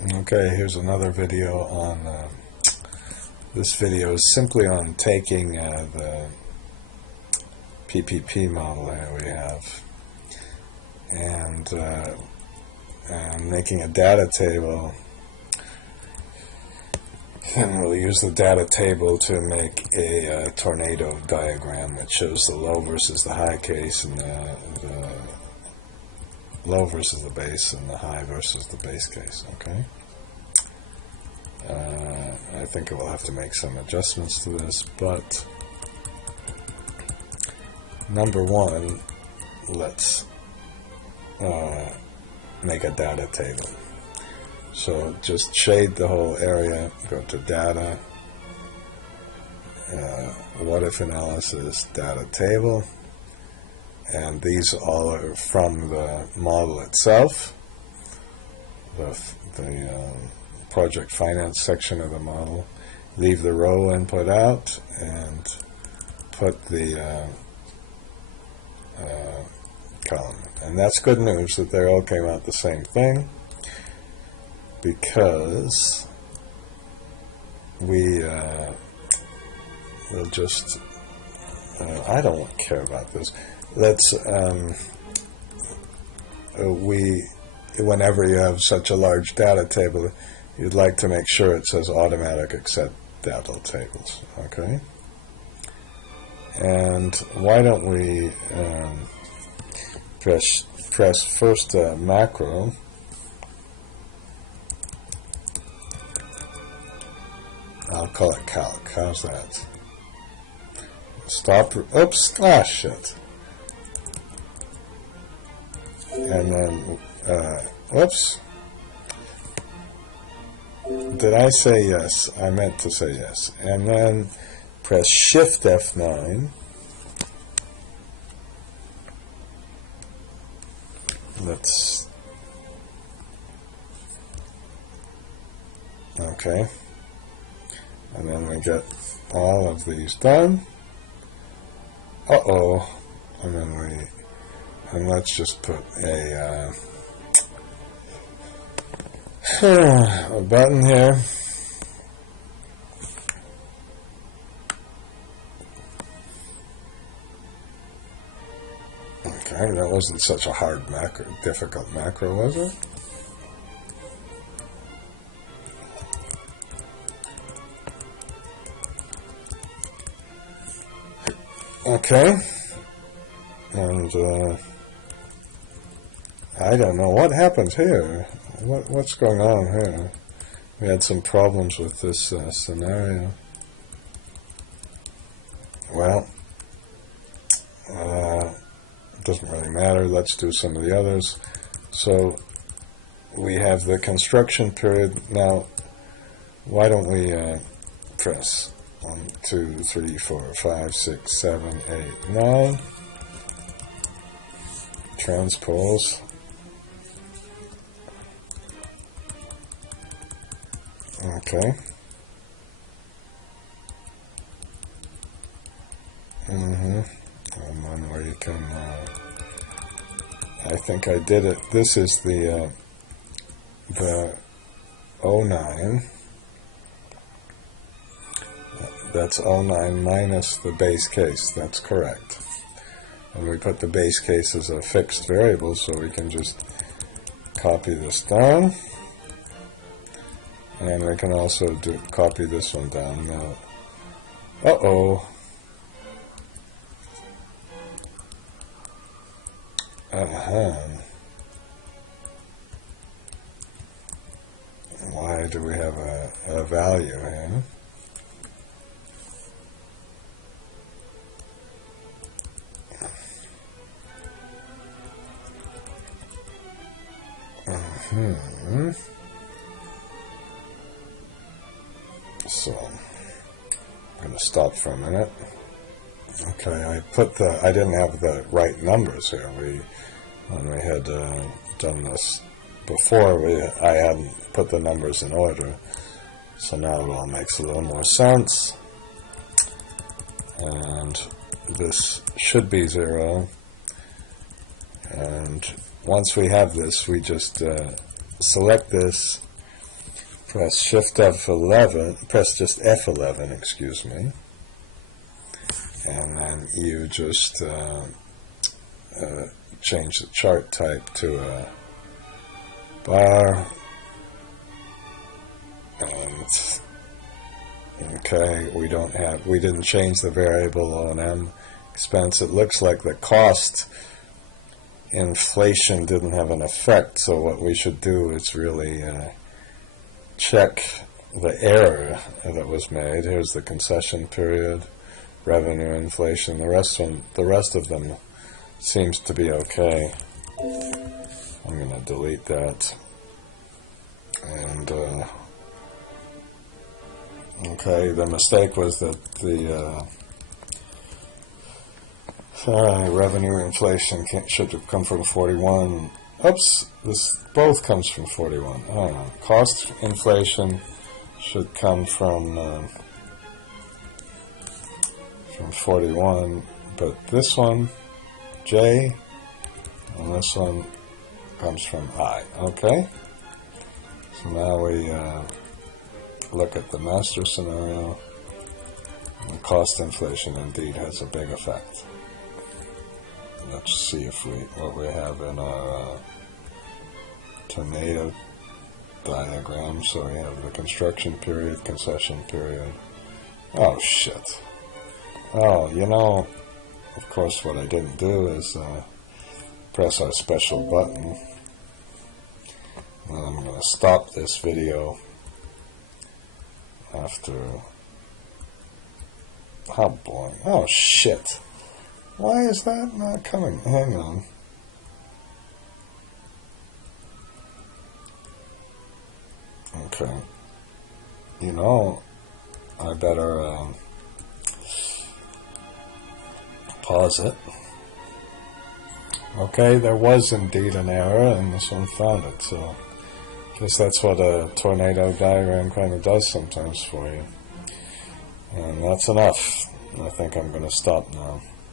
Okay, here's another video on, this video is simply on taking the PPP model here we have and making a data table. And we'll use the data table to make a tornado diagram which shows the low versus the high case and the low versus the base and the high versus the base case. Okay. I think I will have to make some adjustments to this, but number one, let's make a data table. So just shade the whole area, go to data, what if analysis, data table, and these all are from the model itself, the project finance section of the model. Leave the row input out and put the column. And that's good news that they all came out the same thing, because we will just I don't care about this. Let's whenever you have such a large data table, you'd like to make sure it says automatic accept data tables. Okay, and why don't we press first macro. I'll call it calc. How's that? Stop. Oops. Ah, shit. And then, whoops. Did I say yes? I meant to say yes. And then press Shift F9. Let's. Okay. And then we get all of these done. Uh-oh. And then let's just put a button here. Okay, that wasn't such a hard macro, difficult macro, was it? Okay, and I don't know what happens here. What's going on here? We had some problems with this scenario. Well, doesn't really matter. Let's do some of the others. So we have the construction period. Now, why don't we press 1, 2, 3, 4, 5, 6, 7, 8, 9. Transpose. Okay. And then we can, I think I did it. This is the 09. That's 09 minus the base case. That's correct. And we put the base case as a fixed variable, so we can just copy this down. And we can also copy this one down now. Uh-oh. Why do we have a value here? So I'm going to stop for a minute. Okay, I didn't have the right numbers here. When we had done this before, I hadn't put the numbers in order. So now it all makes a little more sense. And this should be 0. And once we have this, we just select this press Shift F11, press just F11, excuse me, and then you just change the chart type to a bar, and okay, we didn't change the variable O&M expense. It looks like the cost inflation didn't have an effect, so what we should do is really check the error that was made. Here's the concession period, revenue inflation. The rest of them seems to be okay. I'm going to delete that. And okay, the mistake was that the revenue inflation should have come from 41. Oops, this both comes from 41. Cost inflation should come from 41, but this one, J, and this one comes from I. Okay, so now we look at the master scenario. And cost inflation indeed has a big effect. Let's see if what we have in our tornado diagram. So we have the construction period, concession period. Oh shit. Oh, you know, of course what I didn't do is press our special button. And I'm going to stop this video after. How boring. Oh shit. Why is that not coming? Hang on. Okay. You know, I better pause it. Okay, there was indeed an error, and this one found it, so I guess that's what a tornado diagram kind of does sometimes for you. And that's enough. I think I'm going to stop now.